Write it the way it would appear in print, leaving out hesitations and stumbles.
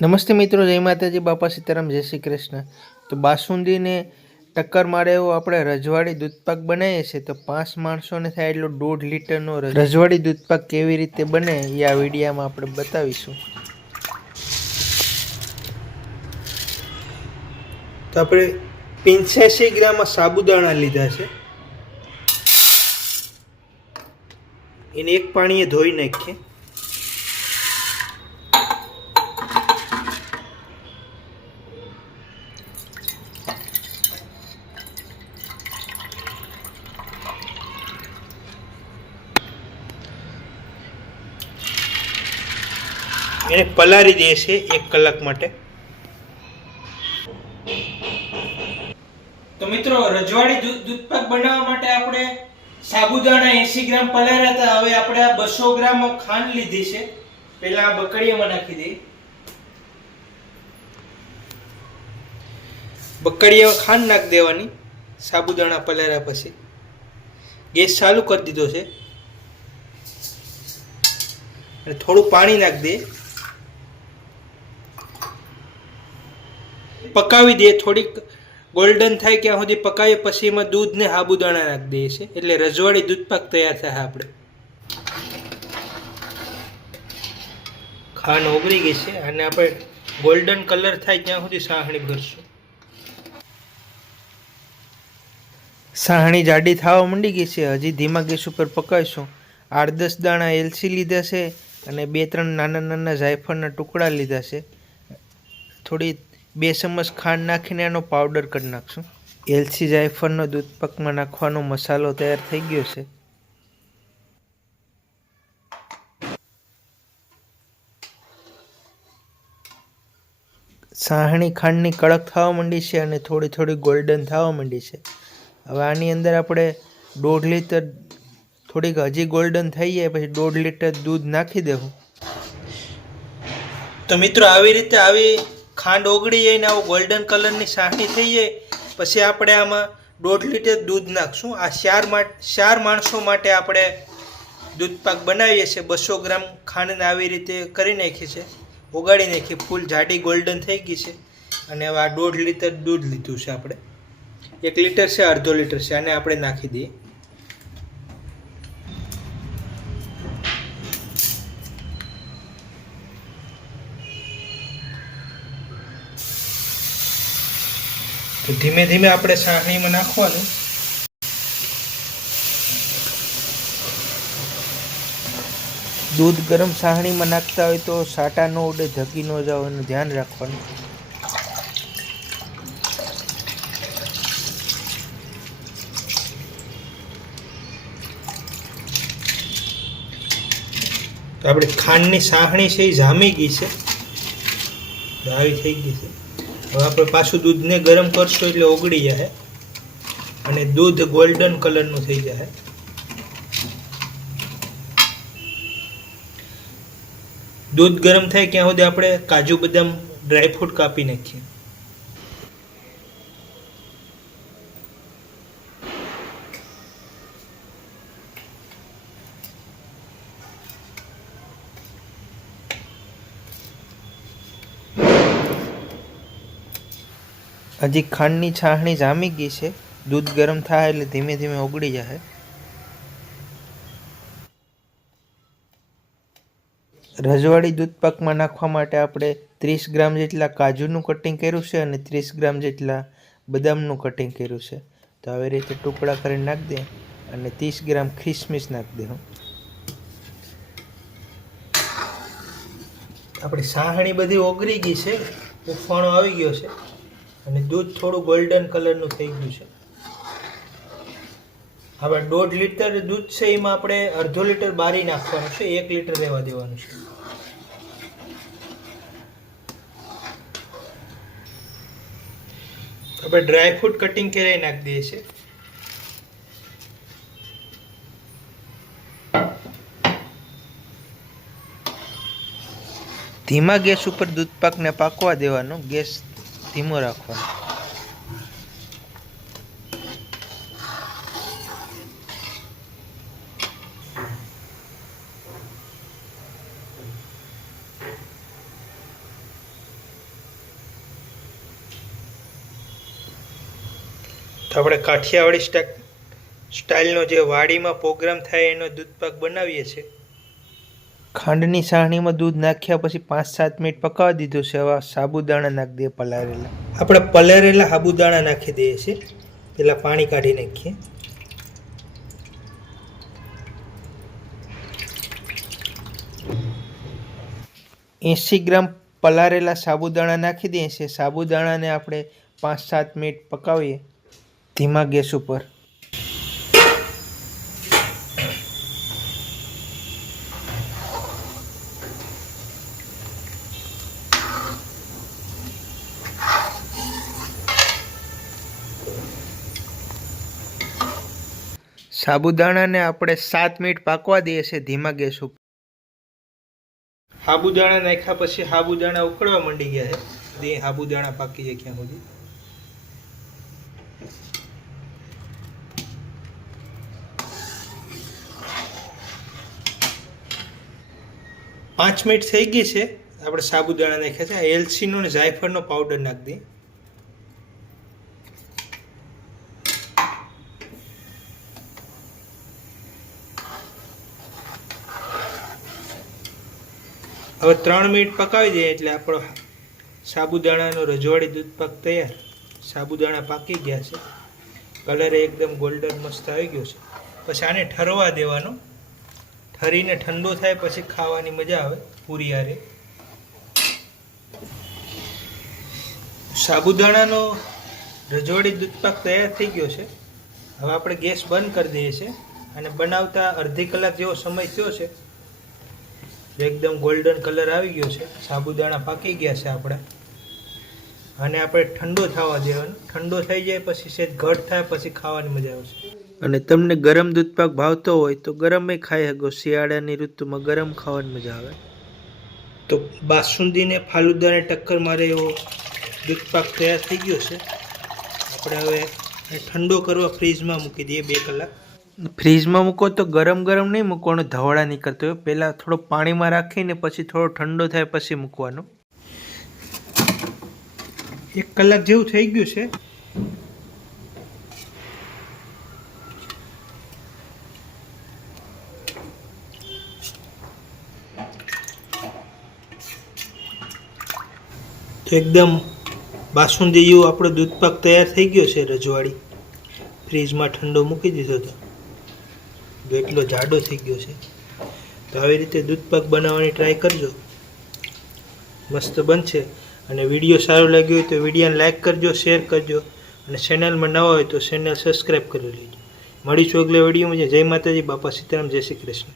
નમસ્તે મિત્રો, જય માતાજી, બાપા સીતારામ, જય શ્રી કૃષ્ણ। તો બાસુંદીને ટક્કર મારે એવો આપણે રજવાડી દૂધપાક બનાવીએ છીએ। તો 5 માણસોને થાય એટલો 1.5 લીટરનો રજવાડી દૂધપાક કેવી રીતે બને એ આ વિડીયોમાં આપણે બતાવીશું। તો આપણે 85 ગ્રામ સાબુદાણા લીધા છે, એને એક પાણીએ ધોઈ નાખીએ। એને પલાળી દે છે 1 કલાક માટે। તો મિત્રો, રજવાડી દૂધપાક બનાવવા માટે આપણે સાબુદાણા 80 ગ્રામ પલાળ્યા હતા। હવે આપણે આ 200 ગ્રામ ખાંડ લીધી છે। પહેલા આ બકડીયામાં નાખી દઈએ। બકડીયામાં ખાંડ નાખી દેવાની સાબુદાણા પલાળ્યા પછી। ગેસ ચાલુ કરી દીધો છે અને થોડું પાણી નાખી દે, પકાવી દે। થોડીક ગોલ્ડન થાય ત્યાં સુધી પકાવીએ, પછી એમાં દૂધ ને સાબુદાણા નાખી દઈએ છે, એટલે રજવાડી દૂધપાક તૈયાર થાય। આપણે ખાંડ ઓગળી ગઈ છે અને આપણે ગોલ્ડન કલર થાય ત્યાં સુધી સાહણી ભરશું। સાહણી જાડી થવા માંડી ગઈ છે, હજી ધીમા ગેસ ઉપર પકાવીશું। 8-10 દાણા એલચી લીધા છે અને 2-3 નાના નાના જાયફળના ટુકડા લીધા છે। થોડી 2 ચમચ ખાંડ નાખીને એનો પાવડર કરી નાખશું। એલચી જાયફળનો દૂધપાકમાં નાખવાનો મસાલો તૈયાર થઈ ગયો છે। સાહણી ખાંડની કડક થવા માંડી છે અને થોડી થોડી ગોલ્ડન થવા માંડી છે। હવે આની અંદર આપણે 1.5 લીટર, થોડીક હજી ગોલ્ડન થઈ જાય પછી 1.5 લીટર દૂધ નાખી દેવું। તો મિત્રો, આવી રીતે આવી ખાંડ ઓગળી જાય ને આવું ગોલ્ડન કલરની સાહણી થઈ જાય પછી આપણે આમાં 1.5 લીટર દૂધ નાખશું। આ 4 માણસો માટે આપણે દૂધપાક બનાવીએ છીએ। 200 ગ્રામ ખાંડને આવી રીતે કરી નાખી છે, ઓગાળી નાખી, ફૂલ જાડી ગોલ્ડન થઈ ગઈ છે। અને હવે આ 1.5 લીટર દૂધ લીધું છે આપણે। 1 લીટર છે, અડધો લીટર છે, આને આપણે નાખી દઈએ। તો ધીમે ધીમે આપણે સાહણીમાં નાખવાનું। દૂધ ગરમ સાહણીમાં નાખતા હોય તો સાટા ન ઉડે, ધકી ન જાવ, એનું ધ્યાન રાખવાનું। તો આપણે ખાંડની સાહણી છે એ જામી ગઈ છે, આવી થઈ ગઈ છે। હવે આપણે પાછું દૂધને ગરમ કરશું એટલે ઓગળી જાય અને દૂધ ગોલ્ડન કલરનું થઈ જાય। દૂધ ગરમ થાય ત્યાં સુધી આપણે કાજુ બદામ ડ્રાયફ્રૂટ કાપી નાખીએ। હજી ખાંડની છાણણી જામી ગઈ છે, દૂધ ગરમ થાય એટલે ધીમે ધીમે ઓગળી જાય। રજવાડી દૂધપાકમાં નાખવા માટે આપણે 30 ગ્રામ જેટલા કાજુનું કટિંગ કર્યું છે અને 30 ગ્રામ જેટલા બદામનું કટિંગ કર્યું છે। તો આવી રીતે ટુકડા કરીને નાખી દે અને 30 ગ્રામ ખિસમિસ નાખી દે। આપણી સાહણી બધી ઓગળી ગઈ છે, ઉફાણો આવી ગયો છે અને દૂધ થોડું ગોલ્ડન કલરનું થઈ ગયું છે। હવે 1.5 લીટર દૂધ છે એમાં આપણે અડધો લીટર બારી નાખવાનું છે, 1 લીટર રહેવા દેવાનું છે। આપણે ડ્રાયફ્રૂટ કટિંગ કરી નાખી દઈએ છીએ। ધીમા ગેસ ઉપર દૂધપાકને પાકવા દેવાનો, ગેસ ધીમો રાખવાનો। તો આપણે કાઠિયાવાડી સ્ટાઇલનો જે વાડીમાં પ્રોગ્રામ થાય એનો દૂધપાક બનાવીએ છીએ. ખાંડની સારણીમાં દૂધ નાખ્યા પછી 5-7 મિનિટ પકાવવા દીધું છે. હવે સાબુદાણા નાખી દઈએ પલાળેલા. આપણે પલાળેલા સાબુદાણા નાખી દઈએ છીએ. પહેલાં પાણી કાઢી નાખીએ. $80 પલાળેલા સાબુદાણા નાખી દઈએ છીએ. સાબુદાણાને આપણે 5-7 મિનિટ પકાવીએ ધીમા ગેસ ઉપર. સાબુદાણાને આપણે 7 મિનિટ પાકવા દઈએ છીએ ધીમા ગેસ ઉપર. સાબુદાણા નાખ્યા પછી સાબુદાણા ઉકળવા માંડી ગયા છે. સાબુદાણા પાકી જાય ક્યાં સુધી. પાંચ મિનિટ થઈ ગઈ છે. આપણે સાબુદાણા નાખ્યા છે. એલચીનો અને જાયફળનો પાવડર નાખી દઈએ. હવે 3 મિનિટ પકાવી દઈએ એટલે આપણો સાબુદાણાનો રજવાડી દૂધપાક તૈયાર. સાબુદાણા પાકી ગયા છે. કલર એકદમ ગોલ્ડન મસ્ત આવી ગયો છે. પછી આને ઠરવા દેવાનો. ઠરીને ઠંડો થાય પછી ખાવાની મજા આવે પૂરી હારે. સાબુદાણાનો રજવાડી દૂધપાક તૈયાર થઈ ગયો છે. હવે આપણે ગેસ બંધ કરી દઈએ છીએ અને બનાવતા અડધી કલાક જેવો સમય થયો છે. એકદમ ગોલ્ડન કલર આવી ગયો છે. સાબુદાણા પાકી ગયા છે આપણે. અને આપણે ઠંડો થવા દેવાનો. ઠંડો થઈ જાય પછી સેજ ઘટ થાય પછી ખાવાની મજા આવશે. અને તમને ગરમ દૂધપાક ભાવતો હોય તો ગરમે ખાઈ શકો. શિયાળાની ઋતુમાં ગરમ ખાવાની મજા આવે. તો બાસુંદીને ફાલુદાને ટક્કર મારે એવો દૂધપાક તૈયાર થઈ ગયો છે. આપણે હવે ઠંડો કરવા ફ્રીજમાં મૂકી દઈએ 2 કલાક. ફ્રીજમાં મૂકો તો ગરમ નહીં મૂકવાનો, ધવાડા નીકળતો હોય. પહેલાં થોડો પાણીમાં રાખીને પછી થોડો ઠંડો થાય પછી મૂકવાનો. 1 કલાક જેવું થઈ ગયું છે. એકદમ બાસુંદી જેવું આપણો દૂધપાક તૈયાર થઈ ગયો છે રજવાડી. ફ્રીજમાં ઠંડો મૂકી દીધો હતો તો એટલો જાડો થઈ ગયો છે. તો આવી રીતે દૂધપાક બનાવવાની ટ્રાય કરજો. મસ્ત બનશે. અને વિડીયો સારો લાગ્યો હોય તો વિડીયોને લાઇક કરજો, શેર કરજો અને ચેનલમાં નવા હોય તો ચેનલ સબસ્ક્રાઈબ કરી લેજો. મળીશું અગલા વિડીયોમાં. જય માતાજી, બાપા સીતારામ, જય શ્રી કૃષ્ણ.